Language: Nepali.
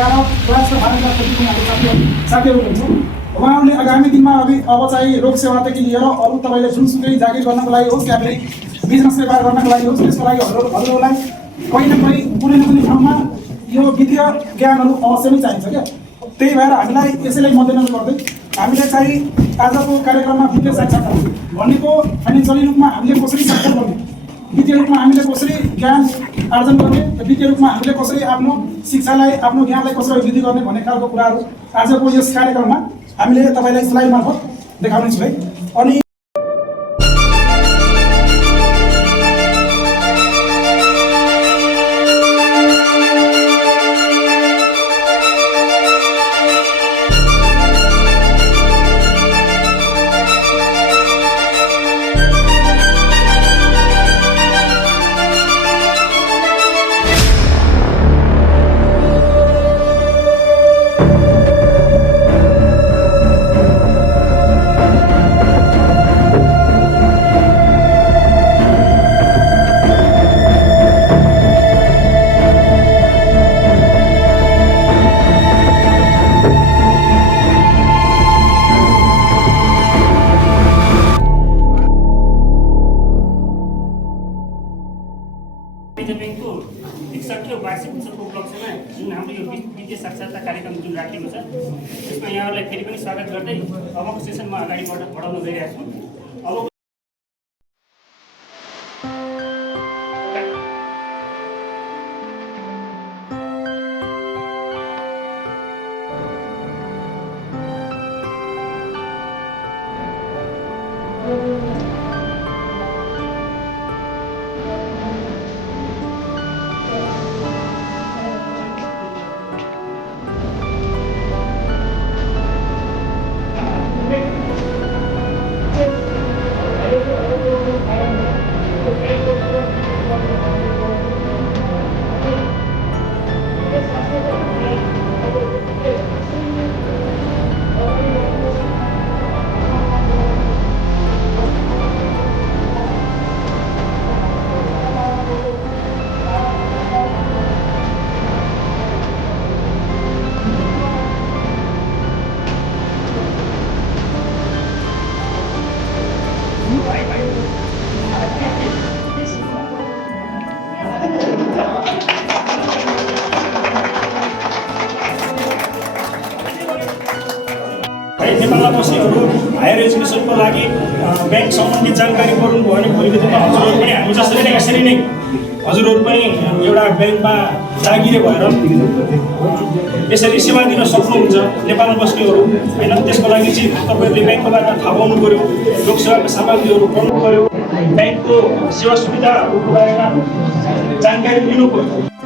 11 क्लास र 12 क्लासको साथीहरू हुनुहुन्छ। उहाँहरूले आगामी दिनमा अब चाहिँ लोक सेवादेखि लिएर अरू तपाईँले जुनसुकै जागिर गर्नको लागि होस् या फेरि बिजनेस व्यापार गर्नको लागि होस्, त्यसको लागि हजुरहरूलाई कहीँ न कहीँ कुनै न कुनै ठाउँमा यो वित्तीय ज्ञानहरू अवश्य नै चाहिन्छ क्या। त्यही भएर हामीलाई यसैलाई मध्यनजर गर्दै हामीले चाहिँ आजको कार्यक्रममा वित्तीय साक्षरता भनेको फाइनेन्सियली रूपमा हामीले कसरी साक्षर गर्ने, वित्तीय रूपमा हामीले कसरी ज्ञान आर्जन गर्ने, वित्तीय रूपमा हामीले कसरी आफ्नो शिक्षालाई आफ्नो ज्ञानलाई कसरी वृद्धि गर्ने भन्ने खालको कुराहरू आजको यस कार्यक्रममा हामीले तपाईँलाई स्लाइड मार्फत देखाउनेछु है। अनि ब्याङ्कको 61औं वार्षिक उत्सवको उपलक्ष्यमा जुन हाम्रो यो वित्तीय साक्षरता कार्यक्रम जुन राखिएको छ, त्यसमा यहाँहरूलाई फेरि पनि स्वागत गर्दै अबको सेसनमा अगाडि बढाउन गइरहेको छु। नेपालमा बस्नेहरू हायर एजुकेसनको लागि ब्याङ्क सम्बन्धी जानकारी गराउनुभयो भने भोलिको दिनमा हजुरहरू पनि हामी जसरी नै यसरी नै हजुरहरू पनि एउटा ब्याङ्कमा जागिरे भएर यसरी सेवा दिन सक्नुहुन्छ नेपालमा बस्नेहरू होइन। त्यसको लागि चाहिँ तपाईँहरूले ब्याङ्कको बारेमा थाहा पाउनु पऱ्यो, लोकसेवाका सामग्रीहरू पढ्नु पऱ्यो, ब्याङ्कको सेवा सुविधाहरूको बारेमा जानकारी लिनु पऱ्यो।